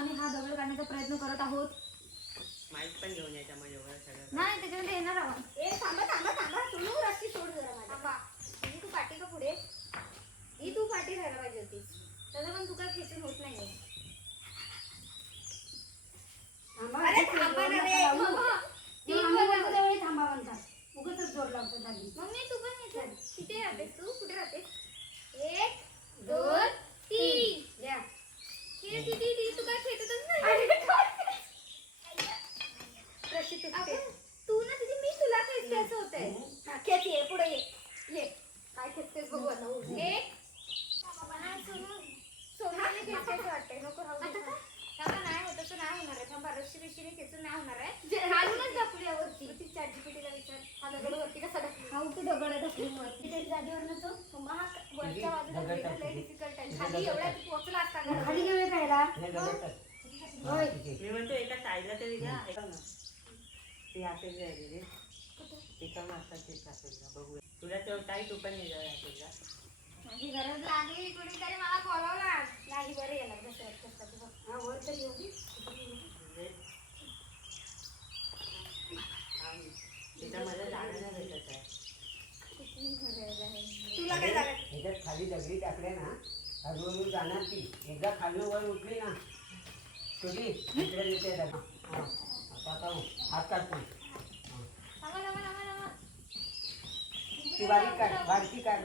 आम्ही हा दगड काढण्याचा प्रयत्न करत आहोत. माईक पण घेऊन यायचा मग एवढं सगळं. नाही त्याच्यामध्ये येणार आहोत. ए थांबा थांबा थांबा सोनू रस्सी सोड जरा माझ्या. थांबा. तू पाठी का पुढे ही तू पाठी राहायला पाहिजे होती. त्याचं पण तू काय खेचून होत नाहीये. अरे थांबा ना रे. थांबा म्हणतात उगाचच जोर लावतात आधी. मम्मी तू पण येते. किती राहतेस तू कुठे राहतेस? 1 2 3 या हे दीदी तू काय खेचतच नाही. रशी तुटते. तू ना दीदी मी तुला खेचते असं होतंय. हा खेच ये पुढे ये काय खेचतेस बघू आता. एक सोनाने खेचतेच वाटतंय. नको राहू दे. थांबा नाही होत तसं नाही होणार आहे. थांबा रस्सी बिशीने खेचून नाही होणार आहे. घालूनच दाखवूया वरती. ती ChatGPT ला विचार हा दगड वरती कसा टाकला. हा तू दगड ढकलून वरती. तिथे जागेवर नसतो मग हा वरच्या बाजूला गेला लय डिफिकल्ट आहे. खाली एवढ्या पोहोचला असता का खाली गेले खायला. होय. मी म्हणतो एका साईडला तरी घ्या. ऐका ना ती हातेल राहिली रे. एका माणसात ते सापडला बघूया. तुला तेवढं काही तू पण नाही हातेलला. माझी गरज लागली कुणीतरी मला बोलावला. नाही बरं यायला कसं वाटतं तुझं. हा वर तरी येऊ दे. तिथं मला जाणं नाही भेटत आहे. तुला काय झालं? ह्याच्यात खाली दगडी टाकले ना हळूहळू जाणार ती. एकदा खाली वर उठली ना तुझी इकडे येते आता हात काढतो. ती बारीक काढ बारकी काढ.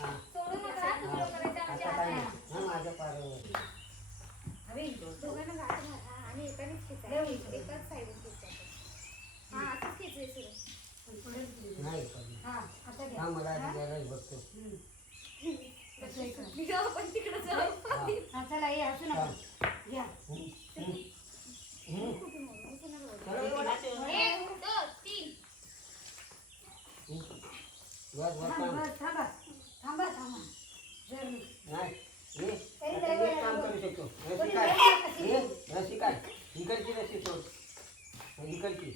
हा सोडू नका तुला करायचं आमच्या आता काय हातात. हा माझ्या पार अरे दोघांना गाठ मारा आणि एकानेच खेचायचं. एकाच साईडून खेचायचं. हा असंच खेचायचं सुरू. नाही पडली. हा आता घ्या. हा मला आधी गरज बघतो. आपण तिकडे जाऊ. हा चला ये असू नका. घ्या. चलो 1 2 3 वर वर थांबा काम बस, थांबा थांबा थांबा. जर नाही ये आता मी एक काम करू शकतो. रशी काय ये रशी काय इकडची रशी सोड इकडची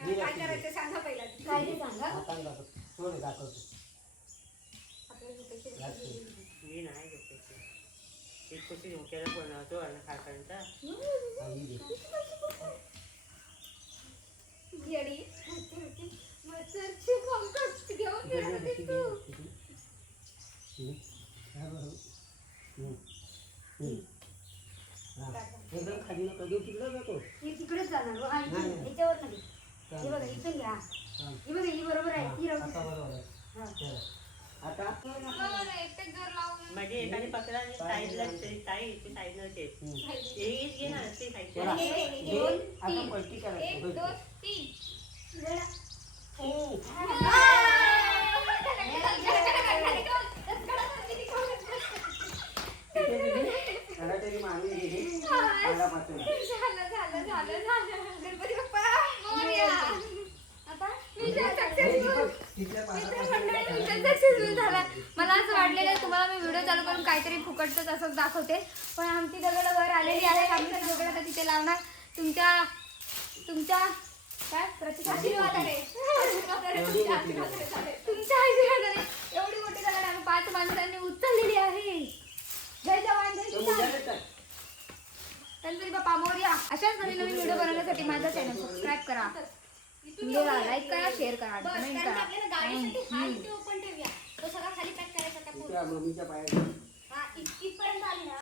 ही काय रशी करायचं सांगा पहिला. काय ते सांगा. हाताने दाखव सोड दाखवतो. आपल्याला इथे लागते. मी नाही घेत त्याची. एक कशी डोक्याला बनवतो आणि खायपर्यंत ही घे. येडी मच्छरची पंख घेऊन इकडची फिरत रशी तू. घे. हा, बरोबर. हा. एकदम खाली नको देऊ तिकडं जातो. हे तिकडेच जाणार हो. हा, इथून, नाही, नाही. याच्यावर नाही. हे बघा इथून घ्या. ही बघा ही बरोबर आहे. ही राहू आता दे. बरोबर आहे. हा. चला. आता एकटेच घर लावून म्हणजे एकाने पकडा आणि साईडला साईडला ठेव. एक घे ना ते चला. साईडला. दोन आता पलटी 1 करायची. 2 3 त्याला तरी मानून गेली पासून गणपती बाप्पा मोरया. आता सक्सेसफुल झाला. मला असं वाटलेलं तुम्हाला मी व्हिडिओ चालू करून काहीतरी फुकटच असं दाखवते, पण आमची दगड वर आलेली आहे. आम्ही ती दगड आता तिथे लावणार. तुमच्या काय आशीर्वादाने तुमच्या आशीर्वादाने एवढी मोठी दगड आम्ही 5 माणसांनी उचललेली आहे. जय जवान जय किसान. गणपती बाप्पा मोरया. अशाच नवीन नवीन व्हिडिओ बनवण्यासाठी माझा चॅनल सबस्क्राईब करा, व्हिडिओला लाईक करा, शेअर करा, कमेंट करा. मम्मीच्या पायात इथपर्यंत आली ना